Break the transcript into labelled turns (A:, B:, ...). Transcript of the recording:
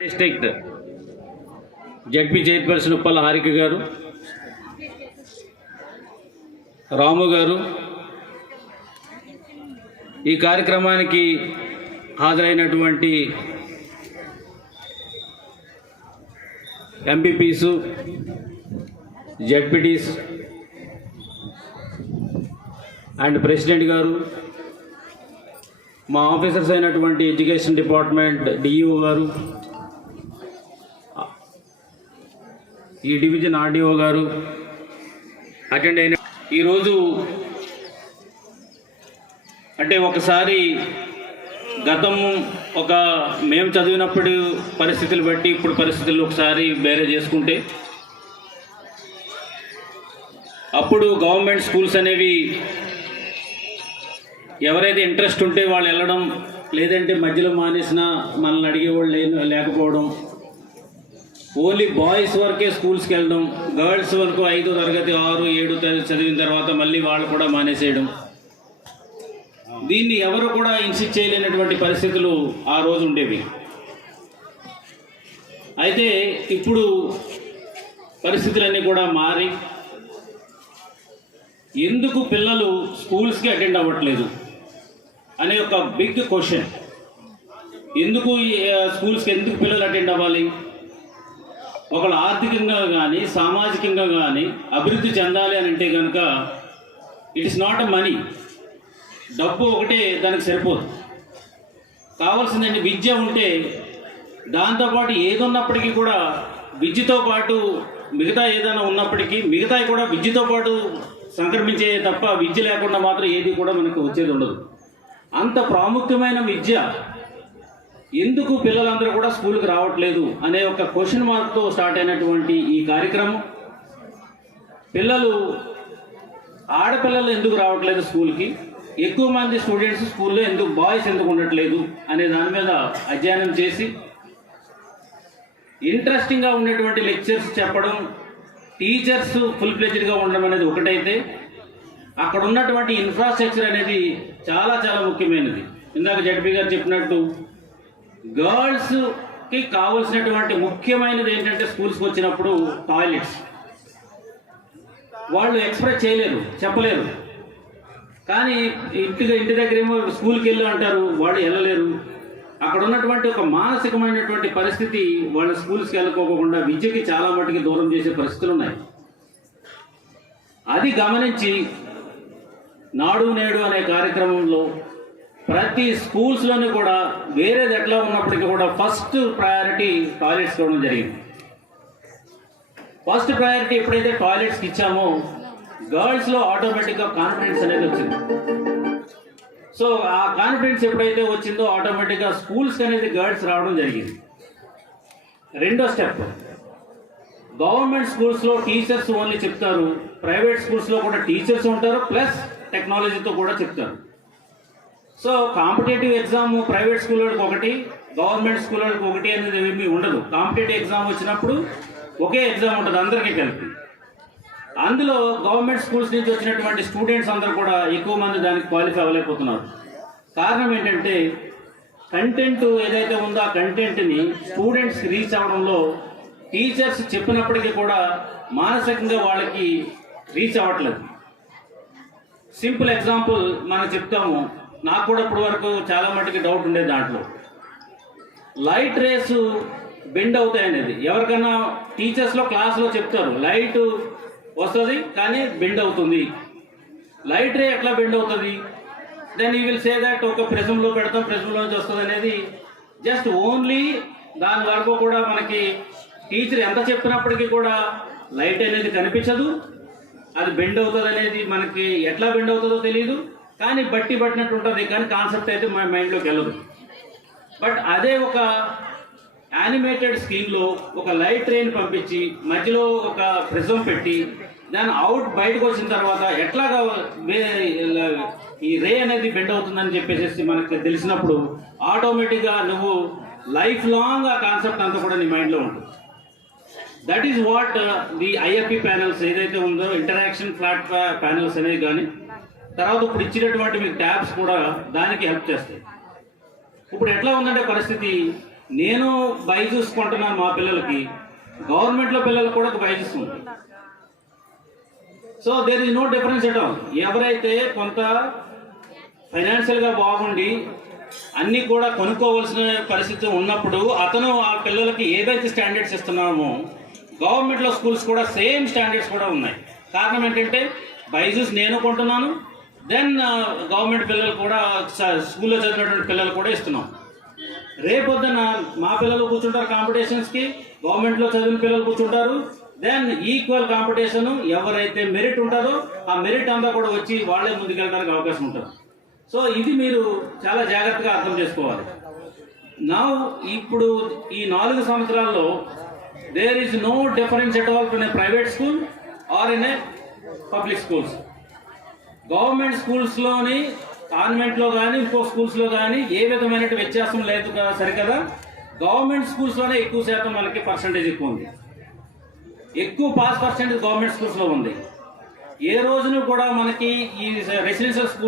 A: District ZP chairperson Uppala Harika garu Ramu garu ఈ కార్యక్రమానికి హాజరైనటువంటి ఎంపీపీసు జడ్పీటీస్ and president గారు మా ఆఫీసర్స్ అయినటువంటి ఎడ్యుకేషన్ డిపార్ట్మెంట్ డిఈఓ గారు ఈ డివిజన్ ఆర్డీఓ గారు అటెండ్ అయిన ఈరోజు అంటే ఒకసారి గతం ఒక మేము చదివినప్పుడు పరిస్థితులు బట్టి ఇప్పుడు పరిస్థితులు ఒకసారి వేరే చేసుకుంటే అప్పుడు గవర్నమెంట్ స్కూల్స్ అనేవి ఎవరైతే ఇంట్రెస్ట్ ఉంటే వాళ్ళు వెళ్ళడం లేదంటే మధ్యలో మానేసినా మనల్ని అడిగేవాళ్ళు లేకపోవడం ఓన్లీ బాయ్స్ వరకే స్కూల్స్కి వెళ్ళడం గర్ల్స్ వరకు ఐదో తరగతి ఆరు ఏడు చదివిన తర్వాత మళ్ళీ వాళ్ళు కూడా మానేసేయడం. దీన్ని ఎవరు కూడా ఇన్సిస్ట్ చేయలేనటువంటి పరిస్థితులు ఆ రోజు ఉండేవి. అయితే ఇప్పుడు పరిస్థితులన్నీ కూడా మారి ఎందుకు పిల్లలు స్కూల్స్కి అటెండ్ అవ్వట్లేదు అనే ఒక బిగ్ క్వశ్చన్. ఎందుకు స్కూల్స్కి ఎందుకు పిల్లలు అటెండ్ అవ్వాలి? ఒకళ్ళు ఆర్థికంగా కానీ సామాజికంగా కానీ అభివృద్ధి చెందాలి అని అంటే కనుక ఇట్ ఇస్ నాట్ మనీ డబ్బు ఒకటే దానికి సరిపోదు. కావాల్సిందండి విద్య ఉంటే దాంతోపాటు ఏది ఉన్నప్పటికీ కూడా విద్యతో పాటు మిగతా ఏదైనా ఉన్నప్పటికీ మిగతా కూడా విద్యతో పాటు సంక్రమించే తప్ప విద్య లేకుండా మాత్రం ఏది కూడా మనకు వచ్చేది ఉండదు. అంత ప్రాముఖ్యమైన విద్య ఎందుకు పిల్లలందరూ కూడా స్కూల్కి రావట్లేదు అనే ఒక క్వశ్చన్ మార్క్తో స్టార్ట్ అయినటువంటి ఈ కార్యక్రమం? పిల్లలు ఆడపిల్లలు ఎందుకు రావట్లేదు స్కూల్కి? ఎక్కువ మంది స్టూడెంట్స్ స్కూల్లో ఎందుకు బాయ్స్ ఎందుకు ఉండట్లేదు అనే దాని మీద అధ్యయనం చేసి ఇంట్రెస్టింగ్గా ఉండేటువంటి లెక్చర్స్ చెప్పడం టీచర్స్ ఫుల్ ఫ్లెజ్డ్గా ఉండడం అనేది ఒకటైతే అక్కడ ఉన్నటువంటి ఇన్ఫ్రాస్ట్రక్చర్ అనేది చాలా చాలా ముఖ్యమైనది. ఇందాక జడ్పీ గారు చెప్పినట్టు గర్ల్స్కి కావలసినటువంటి ముఖ్యమైనది ఏంటంటే స్కూల్స్కి వచ్చినప్పుడు టాయిలెట్స్. వాళ్ళు ఎక్స్ప్రెస్ చేయలేరు చెప్పలేరు. కానీ ఇంటిగా ఇంటి దగ్గర ఏమో స్కూల్కి వెళ్ళు అంటారు వాళ్ళు వెళ్ళలేరు. అక్కడ ఉన్నటువంటి ఒక మానసికమైనటువంటి పరిస్థితి వాళ్ళ స్కూల్స్కి వెళ్ళకోకుండా విద్యకి చాలా మటుకి దూరం చేసే పరిస్థితులు ఉన్నాయి. అది గమనించి నాడు నేడు అనే కార్యక్రమంలో ప్రతి స్కూల్స్లోని కూడా వేరేది ఎట్లా ఉన్నప్పటికీ కూడా ఫస్ట్ ప్రయారిటీ టాయిలెట్స్ ఇవ్వడం జరిగింది. ఫస్ట్ ప్రయారిటీ ఎప్పుడైతే టాయిలెట్స్కి ఇచ్చామో గర్ల్స్లో ఆటోమేటిక్గా కాన్ఫిడెన్స్ అనేది వచ్చింది. సో ఆ కాన్ఫిడెన్స్ ఎప్పుడైతే వచ్చిందో ఆటోమేటిక్గా స్కూల్స్ అనేది గర్ల్స్ రావడం జరిగింది. రెండో స్టెప్. గవర్నమెంట్ స్కూల్స్లో టీచర్స్ ఓన్లీ చెప్తారు ప్రైవేట్ స్కూల్స్లో కూడా టీచర్స్ ఉంటారు ప్లస్ టెక్నాలజీతో కూడా చెప్తారు. So competitive exam private school వాళ్ళకి ఒకటి గవర్నమెంట్ స్కూల్ వాళ్ళకి ఒకటి అనేది ఏమీ ఉండదు. కాంపిటేటివ్ ఎగ్జామ్ వచ్చినప్పుడు ఒకే ఎగ్జామ్ ఉంటుంది అందరికీ కలిపి. అందులో గవర్నమెంట్ స్కూల్స్ నుంచి వచ్చినటువంటి స్టూడెంట్స్ అందరూ కూడా ఎక్కువ మంది దానికి క్వాలిఫై అవ్వలేకపోతున్నారు. కారణం ఏంటంటే కంటెంట్ ఏదైతే ఉందో ఆ కంటెంట్ని స్టూడెంట్స్ రీచ్ అవ్వడంలో టీచర్స్ చెప్పినప్పటికీ కూడా మానసికంగా వాళ్ళకి రీచ్ అవ్వట్లేదు. సింపుల్ ఎగ్జాంపుల్ మనం చెప్తాము. నాకు కూడా ఇప్పటి వరకు చాలా మటుకి డౌట్ ఉండేది దాంట్లో. లైట్ రేస్ బెండ్ అవుతాయి అనేది. ఎవరికైనా టీచర్స్లో క్లాస్లో చెప్తారు లైట్ వస్తుంది కానీ బెండ్ అవుతుంది. లైట్ రే ఎట్లా బెండ్ అవుతుంది? Then you will say that ఒక ప్రిజంలో పెడతాం ప్రిజంలో నుంచి వస్తుంది అనేది. జస్ట్ ఓన్లీ దాని వరకు కూడా మనకి టీచర్ ఎంత చెప్పినప్పటికీ కూడా లైట్ అనేది కనిపించదు. అది బెండ్ అవుతుంది అనేది మనకి ఎట్లా బెండ్ అవుతుందో తెలియదు కానీ బట్టి పట్టినట్టు ఉంటుంది కానీ కాన్సెప్ట్ అయితే మన మైండ్లోకి వెళ్ళదు. బట్ అదే ఒక యానిమేటెడ్ స్క్రీన్లో ఒక లైట్ ట్రైన్ పంపించి మధ్యలో ఒక ప్రిజం పెట్టి దాని అవుట్ బయటకు వచ్చిన తర్వాత ఎట్లాగా ఈ రే అనేది బెండ్ అవుతుందని చెప్పేసి మనకు తెలిసినప్పుడు ఆటోమేటిక్గా నువ్వు లైఫ్ లాంగ్ ఆ కాన్సెప్ట్ అంతా కూడా నీ మైండ్లో ఉంటుంది. That is what the IFP panels ఏదైతే ఉందో ఇంటరాక్షన్ ఫ్లాట్ ప్యానల్స్ అనేది కానీ తర్వాత ఇప్పుడు ఇచ్చినటువంటి మీకు ట్యాబ్స్ కూడా దానికి హెల్ప్ చేస్తాయి. ఇప్పుడు ఎట్లా ఉందంటే పరిస్థితి? నేను బైజూస్ కొంటున్నాను మా పిల్లలకి. గవర్నమెంట్లో పిల్లలకు కూడా ఒక బైజూస్ ఉంది. So there is no difference at all ఎవరైతే కొంత ఫైనాన్షియల్గా బాగుండి అన్నీ కూడా కొనుక్కోవాల్సిన పరిస్థితి ఉన్నప్పుడు అతను ఆ పిల్లలకి ఏదైతే స్టాండర్డ్స్ ఇస్తున్నామో గవర్నమెంట్లో స్కూల్స్ కూడా సేమ్ స్టాండర్డ్స్ కూడా ఉన్నాయి. కారణం ఏంటంటే బైజూస్ నేను కొంటున్నాను దెన్ గవర్నమెంట్ uh, పిల్లలు కూడా స్కూల్లో చదివినటువంటి పిల్లలు కూడా ఇస్తున్నాం. రేపొద్దున మా పిల్లలు కూర్చుంటారు కాంపిటీషన్స్కి గవర్నమెంట్లో చదివిన పిల్లలు కూర్చుంటారు. దెన్ ఈక్వల్ కాంపిటీషన్ ఎవరైతే మెరిట్ ఉంటుందో ఆ మెరిట్ అంతా కూడా వచ్చి వాళ్ళే ముందుకెళ్ళడానికి అవకాశం ఉంటుంది. సో ఇది మీరు చాలా జాగ్రత్తగా అర్థం చేసుకోవాలి. నా ఇప్పుడు ఈ నాలుగు సంవత్సరాల్లో there is no difference at all in a private school or in a public schools government స్కూల్స్లోని కాన్వెంట్లో కానీ ఇంకో స్కూల్స్లో కానీ ఏ విధమైన వ్యత్యాసం లేదు కదా సరికదా? గవర్నమెంట్ స్కూల్స్లోనే ఎక్కువ శాతం మనకి పర్సంటేజ్ ఎక్కువ ఉంది. ఎక్కువ పాస్ పర్సెంటేజ్ గవర్నమెంట్ స్కూల్స్లో ఉంది. ఏ రోజున కూడా మనకి ఈ రెసిడెన్షియల్ స్కూల్స్